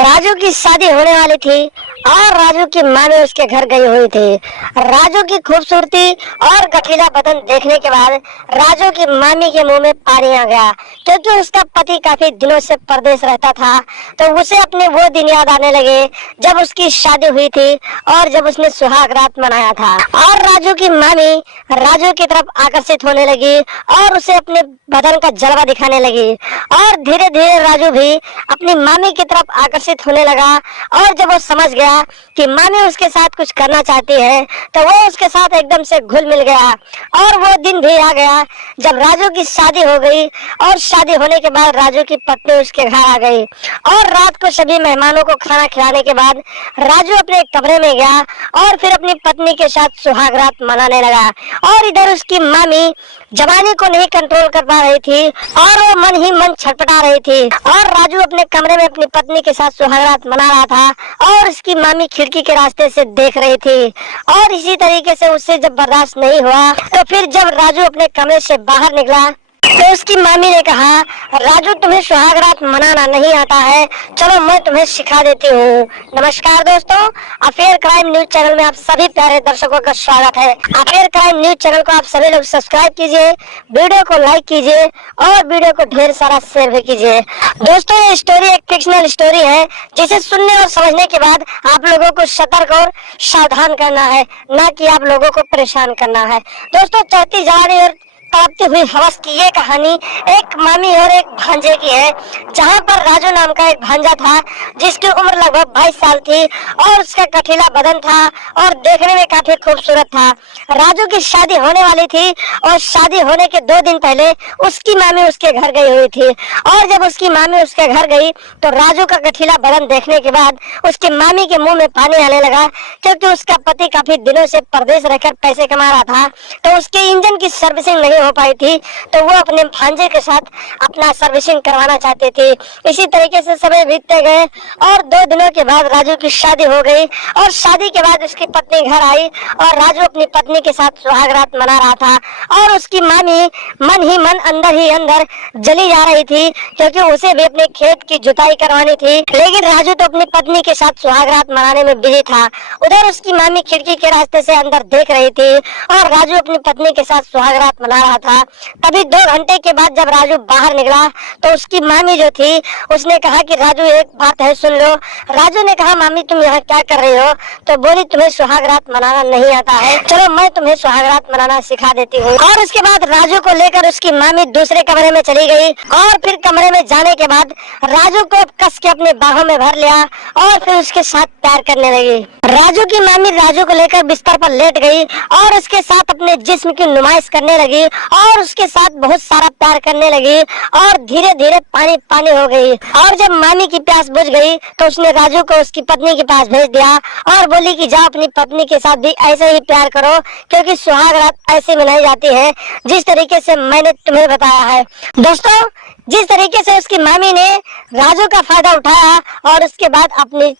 राजू की शादी होने वाली थी और राजू की मामी उसके घर गई हुई थी। राजू की खूबसूरती और गठीला बदन देखने के बाद राजू की मामी के मुंह में पानी आ गया, क्योंकि उसका पति काफी दिनों से परदेश रहता था। तो उसे अपने वो दिन याद आने लगे जब उसकी शादी हुई थी और जब उसने सुहाग रात मनाया था। और राजू की मामी राजू की तरफ आकर्षित होने लगी और उसे अपने बदन का जलवा दिखाने लगी और धीरे धीरे राजू भी अपनी मामी की तरफ आकर्षित होने लगा। और जब वो समझ गया कि मामी उसके साथ कुछ करना चाहती है तो वो उसके साथ एकदम से घुल मिल गया। और वो दिन भी आ गया जब राजू की शादी हो गई और शादी होने के बाद राजू की पत्नी उसके घर आ गई और रात को सभी मेहमानों को खाना खिलाने के बाद राजू अपने कमरे में गया और फिर अपनी पत्नी के साथ सुहाग रात मनाने लगा। और इधर उसकी मामी जवानी को नहीं कंट्रोल कर पा रही थी और वो मन ही मन छटपटा रही थी। और राजू अपने कमरे में अपनी पत्नी के साथ सुहाग रात मना रहा था और उसकी मामी खिड़की के रास्ते से देख रही थी। और इसी तरीके से उससे जब बर्दाश्त नहीं हुआ तो फिर जब राजू अपने कमरे से बाहर निकला तो उसकी मामी ने कहा, राजू तुम्हें सुहाग रात मनाना नहीं आता है, चलो मैं तुम्हें सिखा देती हूँ। नमस्कार दोस्तों, अफेयर क्राइम न्यूज चैनल में आप सभी प्यारे दर्शकों का स्वागत है। अफेयर क्राइम न्यूज चैनल को आप सभी लोग सब्सक्राइब कीजिए, वीडियो को लाइक कीजिए और वीडियो को ढेर सारा शेयर भी कीजिए। दोस्तों, ये स्टोरी एक फिक्शनल स्टोरी है जिसे सुनने और समझने के बाद आप लोगों को सतर्क और सावधान करना है, न कि आप लोगों को परेशान करना है। दोस्तों, चढ़ती जा रही और तड़पती हुई हवस की ये कहानी एक मामी और एक भांजे की है, जहाँ पर राजू नाम का एक भांजा था जिसकी उम्र लगभग 22 साल थी और उसका गठीला बदन था और देखने में काफी खूबसूरत था। राजू की शादी होने वाली थी और शादी होने के 2 दिन पहले उसकी मामी उसके घर गई हुई थी। और जब उसकी मामी उसके घर गई तो राजू का गठीला बदन देखने के बाद उसकी मामी के मुंह में पानी आने लगा, क्योंकि उसका पति काफी दिनों से परदेश रहकर पैसे कमा रहा था। तो उसके इंजन की सर्विसिंग नहीं हो पाई थी, तो वो अपने भांजे के साथ अपना सर्विसिंग करवाना चाहती थी। इसी तरीके से समय बीतते गए और 2 दिनों के बाद राजू की शादी हो गई। और शादी के बाद उसकी पत्नी घर आई और राजू अपनी पत्नी के साथ सुहाग रात मना रहा था और उसकी मामी मन ही मन अंदर ही अंदर जली जा रही थी, क्योंकि उसे भी अपने खेत की जुताई करवानी थी। लेकिन राजू तो अपनी पत्नी के साथ सुहाग रात मनाने में बिजी था। उधर उसकी मामी खिड़की के रास्ते से अंदर देख रही थी और राजू अपनी पत्नी के साथ सुहाग रात मना रहा था। तभी 2 घंटे के बाद जब राजू बाहर निकला तो उसकी मामी जो थी उसने कहा कि राजू एक बात है सुन लो। राजू ने कहा, मामी तुम यहाँ क्या कर रही हो? तो बोली, तुम्हें सुहाग रात मनाना नहीं आता है, चलो मैं तुम्हें सुहाग रात मनाना सिखा देती हूँ। और उसके बाद राजू को लेकर उसकी मामी दूसरे कमरे में चली गई और फिर कमरे में जाने के बाद राजू को कस के अपने बाहों में भर लिया और फिर उसके साथ प्यार करने लगी। राजू की मामी राजू को लेकर बिस्तर पर लेट गई और उसके साथ अपने जिस्म की नुमाइश करने लगी और उसके साथ बहुत सारा प्यार करने लगी और धीरे धीरे पानी पानी हो गई। और जब मामी की प्यास बुझ गई तो उसने राजू को उसकी पत्नी के पास भेज दिया और बोली कि जाओ अपनी पत्नी के साथ भी ऐसे ही प्यार करो, क्योंकि सुहाग रात ऐसे मनाई जाती है जिस तरीके से मैंने तुम्हें बताया है। दोस्तों, जिस तरीके से उसकी मामी ने राजू का फायदा उठाया और उसके बाद अपनी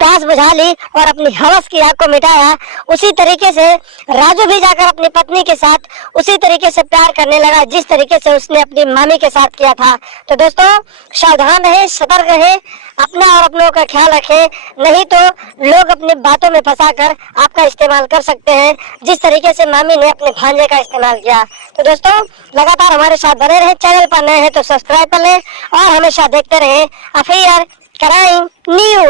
प्यास बुझा ली और अपनी हवस की आग को मिटाया, उसी तरीके से राजू भी जाकर अपनी पत्नी के साथ उसी तरीके से प्यार करने लगा जिस तरीके से उसने अपनी मामी के साथ किया था। तो दोस्तों, सावधान रहे, सतर्क रहे, अपना और अपनों का ख्याल रखें, नहीं तो लोग अपनी बातों में फंसाकर आपका इस्तेमाल कर सकते हैं, जिस तरीके से मामी ने अपने भांजे का इस्तेमाल किया। तो दोस्तों, लगातार हमारे साथ बने रहे, चैनल पर नए हैं तो सब्सक्राइब कर लें और हमेशा देखते रहे अफेयर क्राइम न्यूज।